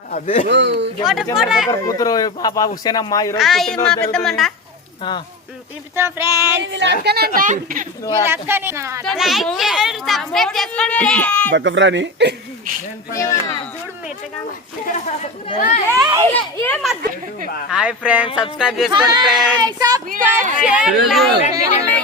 అదే ఒకరు కూతురు పాప హుసేనమ్మ ఈ రోజు ఆ, ఇది పుట్టినరోజు మా జరుగుతుంది. పెద్దమ్మంట ఆ. తినిపిస్తాం ఫ్రెండ్స్ లైక్ చేయండి సబ్స్క్రైబ్ చేసుకోండి బక్క ప్రాణి చూడు మెట్టగా హాయ్ ఫ్రెండ్స్ సబ్స్క్రైబ్ చేసుకోండి ఫ్రెండ్స్ నేను కేక్ తింటాను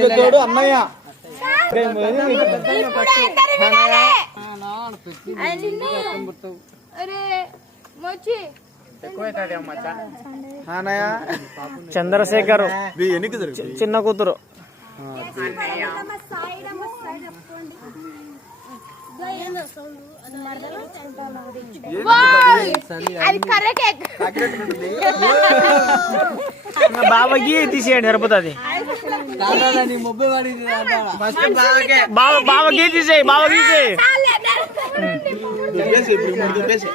పెద్దోడు అన్నయ్య చంద్రశేఖర్ చిన్న కూతురు బాబాకి తీసేయండి సరిపోతుంది. బావ బావకి తీసేయి బావ తీసేయి. దుబ్బేసి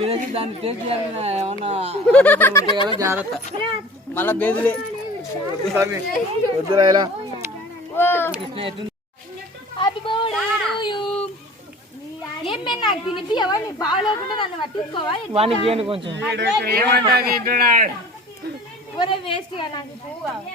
మళ్ళా బేదులే వద్దు రాయలా ఏం మీరు నాకు తినిపియవా నీ బాగలేకుండా నన్ను పట్టించుకోవాలి వానికి ఇవ్వండి కొంచెం. ఒరే వేస్ట్గా నాకు. పువ్వు కావాలి.